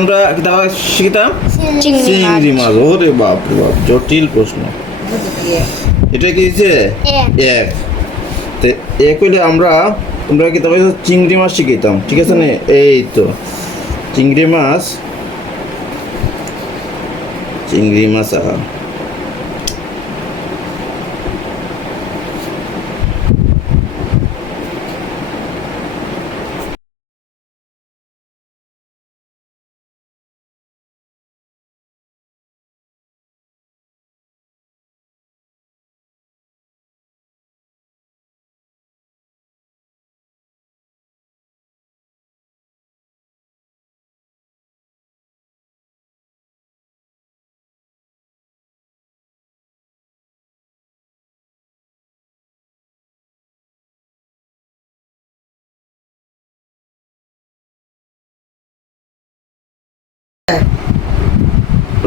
আমরা দাবা শিখতাম? চিংড়ি মাছ। ওরে বাপ বাপ জটিল প্রশ্ন। এটা কি হচ্ছে এক। তো এক হইলে আমরা তোমরা তবে চিংড়ি মাছ শিখিতাম ঠিক আছে না? এই তো। চিংড়ি মাছ। চিংড়ি মাছ আহা।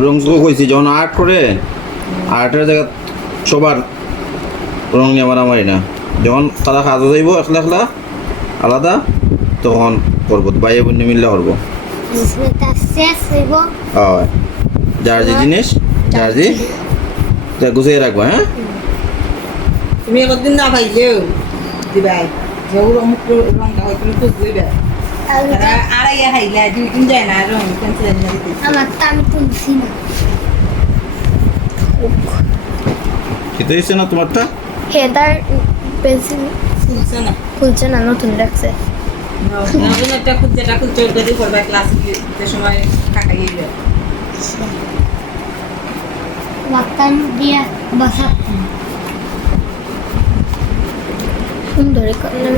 রং কইছি যখন আর্ট করে আর্টের জায়গা সবার রং নিয়ে মারামারি না। যখন তারা কাজে যাইব একলা একলা আলাদা তখন করব ভাই বোন মিললে করব। জিনিসটা শেষ হইব। যার যে জিনিস যার যে গুছিয়ে রাখব হ্যাঁ? তুমি একদিন না পাইলেও দিবাই যেগুলো অমুক রংটা হয় তুমি খুঁজ দিবে। আর তারা আড়াইয়া খাইলে দুই দিন যায় না রং ক্যান্সেল আমার তো আমি তুলছি না খেতে দিচ্ছে না তোমারটা? হেদার পেন্সিল শুনছে না। খুলছে না নতুন রাখছে নবীন একটা এটা খুঁজছে ওটা দিয়ে করবে ক্লাসে সময় কাকা গিয়ে বাক্কান দিয়া বসাতাম সুন্দরই করলাম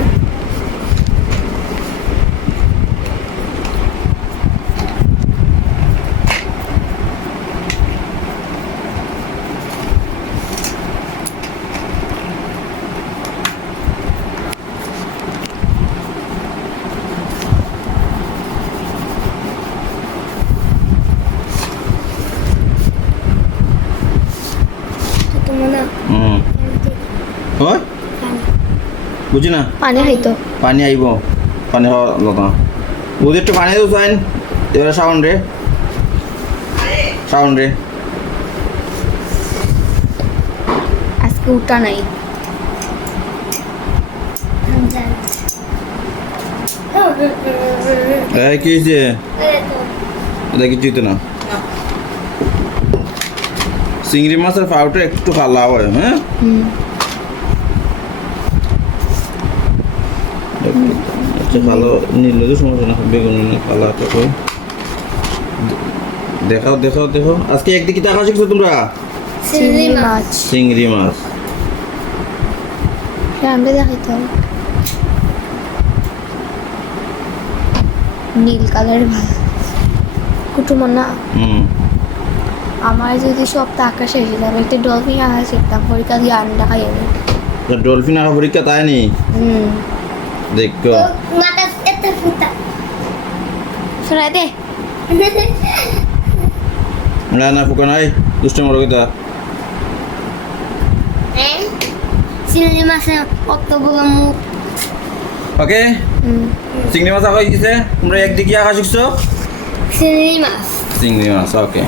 তোমার না হুম হয় বুঝি না পানি খাইতো। পানি আইব পানি লতা বুঝি একটু পানি দেবো সাইন এবারে সাউন্ড রে। সাউন্ড রে। আজকে উঠা নাই। এই কি হয়েছে এটা না। চিংড়ি মাছের পাউটা একটু খালা হয় হ্যাঁ? আচ্ছা ভালো নিলে তো সমস্যা না বেগুন তো দেখাও দেখাও দেখো আজকে একদিকে টাকা শিখছো তোমরা? চিংড়ি মাছ। চিংড়ি মাছ। রান্না দেখাইতো নীল কালারের ভালো কুটুমো না হুম। আমার যদি সব টাকা শেষ হয়ে যাবে একটা ডলফিন আনা শিখতাম পরীক্ষা দিয়ে আন্ডা খাই ডলফিন আঁকা পরীক্ষা তাই নি? হুম। দেখো শোনাই দে না না ফুকা নাই দুষ্ট মরো কিতা চিংড়ি মাছে কত বড় মুখ ওকে চিংড়ি মাছ আঁকা শিখছে তোমরা একদিকে আঁকা শিখছো চিংড়ি মাছ চিংড়ি মাছ ওকে